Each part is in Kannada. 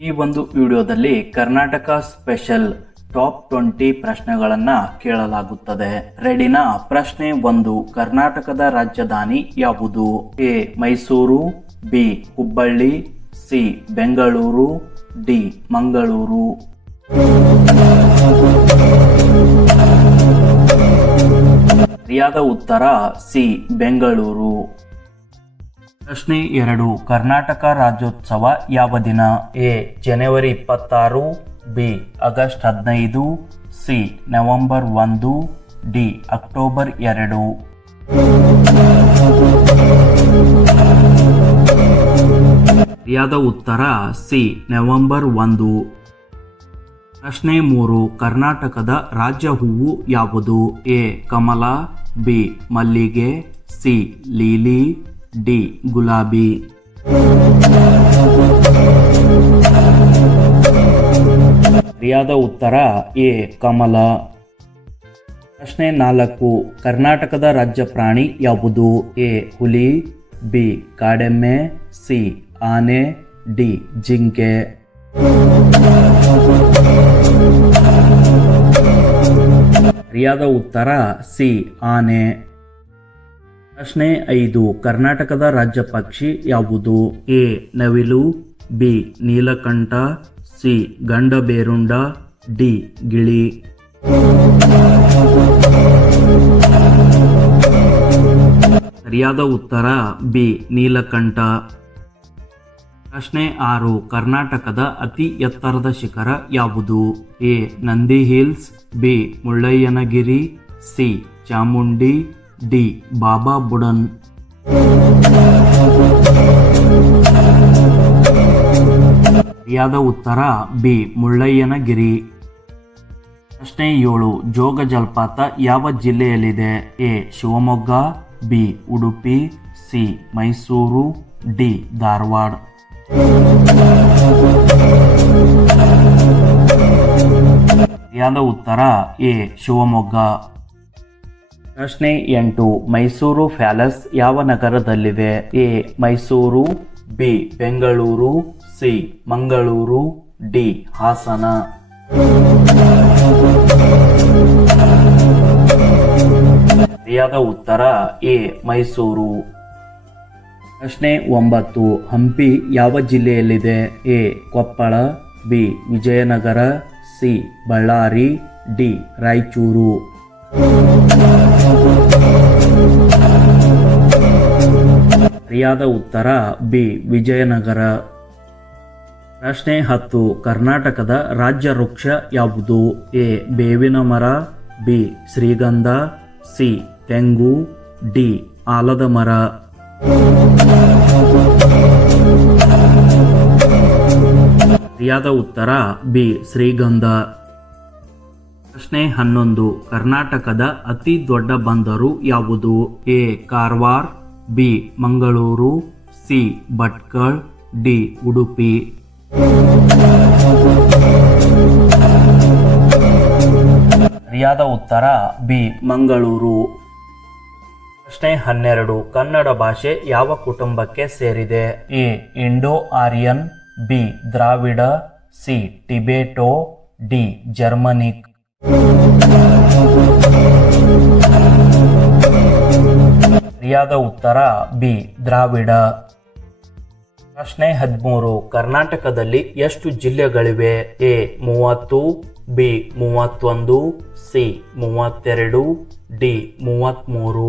ಈ ಒಂದು ವಿಡಿಯೋದಲ್ಲಿ ಕರ್ನಾಟಕ ಸ್ಪೆಷಲ್ ಟಾಪ್ 20 ಪ್ರಶ್ನೆಗಳನ್ನ ಕೇಳಲಾಗುತ್ತದೆ. ರೆಡಿನಾ? ಪ್ರಶ್ನೆ 1. ಕರ್ನಾಟಕದ ರಾಜಧಾನಿ ಯಾವುದು? A Mysuru, B Hubballi, C Bengaluru, D Mangaluru. ಸರಿಯಾದ ಉತ್ತರ ಸಿ ಬೆಂಗಳೂರು. ಪ್ರಶ್ನೆ 2. ಕರ್ನಾಟಕ ರಾಜ್ಯೋತ್ಸವ ಯಾವ ದಿನ? A January 26, B August 15, C November 1, D October 2. ಸರಿಯಾದ ಉತ್ತರ ಸಿ ನವೆಂಬರ್ 1. ಪ್ರಶ್ನೆ 3. ಕರ್ನಾಟಕದ ರಾಜ್ಯ ಹೂವು ಯಾವುದು? ಎ ಕಮಲ, ಬಿ ಮಲ್ಲಿಗೆ, ಸಿ ಲೀಲಿ, ಡಿ ಗುಲಾಬಿ. ಸರಿಯಾದ ಉತ್ತರ ಎ ಕಮಲ. ಪ್ರಶ್ನೆ 4. ಕರ್ನಾಟಕದ ರಾಜ್ಯ ಪ್ರಾಣಿ ಯಾವುದು? ಎ ಹುಲಿ, ಬಿ ಕಾಡೆಮ್ಮೆ, ಸಿ ಆನೆ, ಡಿ ಜಿಂಕೆ. ಸರಿಯಾದ ಉತ್ತರ ಸಿ ಆನೆ. ಪ್ರಶ್ನೆ 5. ಕರ್ನಾಟಕದ ರಾಜ್ಯ ಪಕ್ಷಿ ಯಾವುದು? ಎ ನವಿಲು, ಬಿ ನೀಲಕಂಠ, ಸಿ ಗಂಡಬೇರುಂಡ, ಡಿ ಗಿಳಿ. ಸರಿಯಾದ ಉತ್ತರ ಬಿ ನೀಲಕಂಠ. ಪ್ರಶ್ನೆ 6. ಕರ್ನಾಟಕದ ಅತಿ ಎತ್ತರದ ಶಿಖರ ಯಾವುದು? A Nandi hills, B Mullayanagiri, C Chamundi, D Baba Budan. ಸರಿಯಾದ ಉತ್ತರ ಬಿ ಮುಳ್ಳಯ್ಯನಗಿರಿ. ಪ್ರಶ್ನೆ 7. ಜೋಗ ಜಲಪಾತ ಯಾವ ಜಿಲ್ಲೆಯಲ್ಲಿದೆ? A Shivamogga, B Udupi, C Mysuru, D Dharwad. ಸರಿಯಾದ ಉತ್ತರ ಎ ಶಿವಮೊಗ್ಗ. ಪ್ರಶ್ನೆ 8. ಮೈಸೂರು ಪ್ಯಾಲೇಸ್ ಯಾವ ನಗರದಲ್ಲಿದೆ? A Mysuru, B Bengaluru, C Mangaluru, D Hassan. ಸರಿಯಾದ ಉತ್ತರ ಎ ಮೈಸೂರು. ಪ್ರಶ್ನೆ 9. ಹಂಪಿ ಯಾವ ಜಿಲ್ಲೆಯಲ್ಲಿದೆ? A Koppal, B Vijayanagara, C Ballari, D Raichur. ಸರಿಯಾದ ಉತ್ತರ ಬಿ ವಿಜಯನಗರ. ಪ್ರಶ್ನೆ 10. ಕರ್ನಾಟಕದ ರಾಜ್ಯ ವೃಕ್ಷ ಯಾವುದು? ಎ ಬೇವಿನ ಮರ, ಬಿ ಶ್ರೀಗಂಧ, ಸಿ ತೆಂಗು, ಡಿ ಆಲದ ಮರ. ಸರಿಯಾದ ಉತ್ತರ ಬಿ ಶ್ರೀಗಂಧ. ಪ್ರಶ್ನೆ 11. ಕರ್ನಾಟಕದ ಅತಿ ದೊಡ್ಡ ಬಂದರು ಯಾವುದು? A Karwar, B Mangaluru, C Bhatkal, D Udupi. ಸರಿಯಾದ ಉತ್ತರ ಬಿ ಮಂಗಳೂರು. ಪ್ರಶ್ನೆ 12. ಕನ್ನಡ ಭಾಷೆ ಯಾವ ಕುಟುಂಬಕ್ಕೆ ಸೇರಿದೆ? A Indo Aryan, B Dravida, C Tibeto, D Germanic. ಸರಿಯಾದ ಉತ್ತರ ಬಿ ದ್ರಾವಿಡ. ಪ್ರಶ್ನೆ 13. ಕರ್ನಾಟಕದಲ್ಲಿ ಎಷ್ಟು ಜಿಲ್ಲೆಗಳಿವೆ? A 30, B 31, C 32, D 33.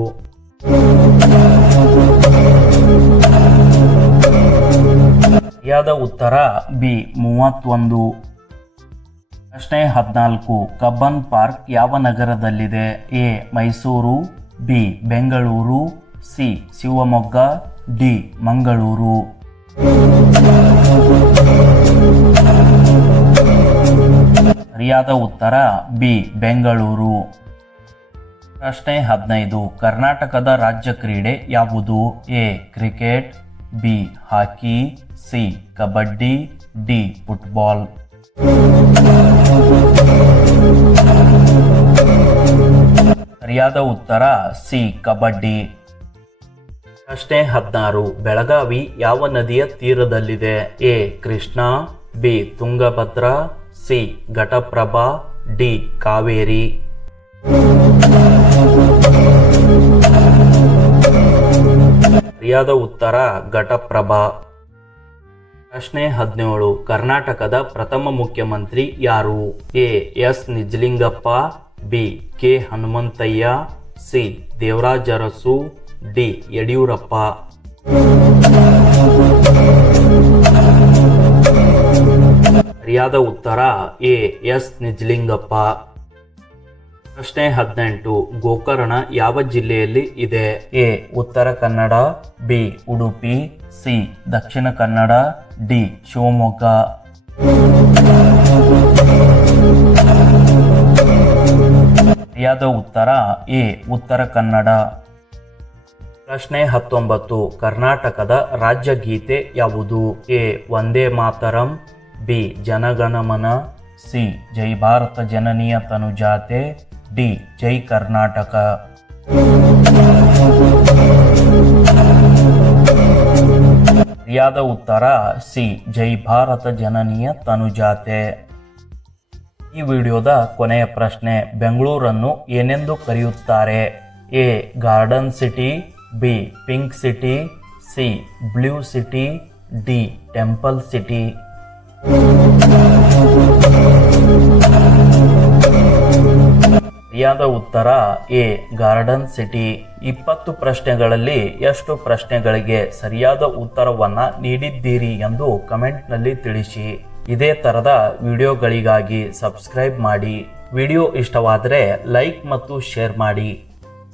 ಸರಿಯಾದ ಉತ್ತರ ಬಿ 31. ಪ್ರಶ್ನೆ 14. ಕಬ್ಬನ್ ಪಾರ್ಕ್ ಯಾವ ನಗರದಲ್ಲಿದೆ? A Mysuru, B Bengaluru, C Shivamogga, D Mangaluru. ಸರಿಯಾದ ಉತ್ತರ ಬಿ ಬೆಂಗಳೂರು. ಪ್ರಶ್ನೆ 15. ಕರ್ನಾಟಕದ ರಾಜ್ಯ ಕ್ರೀಡೆ ಯಾವುದು? A cricket, B hockey, C kabaddi, D football. ಸರಿಯಾದ ಉತ್ತರ ಸಿ ಕಬಡ್ಡಿ. ಪ್ರಶ್ನೆ 16. ಬೆಳಗಾವಿ ಯಾವ ನದಿಯ ತೀರದಲ್ಲಿದೆ? A Krishna, B Tungabhadra, C Ghataprabha, D Kaveri. ಸರಿಯಾದ ಉತ್ತರ ಘಟಪ್ರಭಾ. ಪ್ರಶ್ನೆ 17. ಕರ್ನಾಟಕದ ಪ್ರಥಮ ಮುಖ್ಯಮಂತ್ರಿ ಯಾರು? A S Nijalingappa, B K Hanumanthaiah, C Devaraj Urs, D Yediyurappa. ಸರಿಯಾದ ಉತ್ತರ ಎ ಎಸ್ ನಿಜಲಿಂಗಪ್ಪ. ಪ್ರಶ್ನೆ 18. ಗೋಕರ್ಣ ಯಾವ ಜಿಲ್ಲೆಯಲ್ಲಿ ಇದೆ? A Uttara Kannada, B Udupi, C Dakshina Kannada, D Shivamogga. ಸರಿಯಾದ ಉತ್ತರ ಎ ಉತ್ತರ ಕನ್ನಡ. ಪ್ರಶ್ನೆ 19. ಕರ್ನಾಟಕದ ರಾಜ್ಯಗೀತೆ ಯಾವುದು? A Vande Mataram, B Jana Gana Mana, C ಜೈ ಭಾರತ ಜನನಿಯ ತನುಜಾತೆ, ಡಿ ಜೈ ಕರ್ನಾಟಕ. ಸರಿಯಾದ ಉತ್ತರ ಸಿ ಜೈ ಭಾರತ ಜನನಿಯ ತನುಜಾತೆ. ಈ ವಿಡಿಯೋದ ಕೊನೆಯ ಪ್ರಶ್ನೆ, ಬೆಂಗಳೂರನ್ನು ಏನೆಂದು ಕರೆಯುತ್ತಾರೆ? A garden city, B pink city, C blue city, D temple city. ಸರಿಯಾದ ಉತ್ತರ ಎ ಗಾರ್ಡನ್ ಸಿಟಿ. 20 ಪ್ರಶ್ನೆಗಳಲ್ಲಿ ಎಷ್ಟು ಪ್ರಶ್ನೆಗಳಿಗೆ ಸರಿಯಾದ ಉತ್ತರವನ್ನ ನೀಡಿದ್ದೀರಿ ಎಂದು ಕಮೆಂಟ್ನಲ್ಲಿ ತಿಳಿಸಿ. ಇದೇ ತರದ ವಿಡಿಯೋಗಳಿಗಾಗಿ ಸಬ್ಸ್ಕ್ರೈಬ್ ಮಾಡಿ. ವಿಡಿಯೋ ಇಷ್ಟವಾದರೆ ಲೈಕ್ ಮತ್ತು ಶೇರ್ ಮಾಡಿ.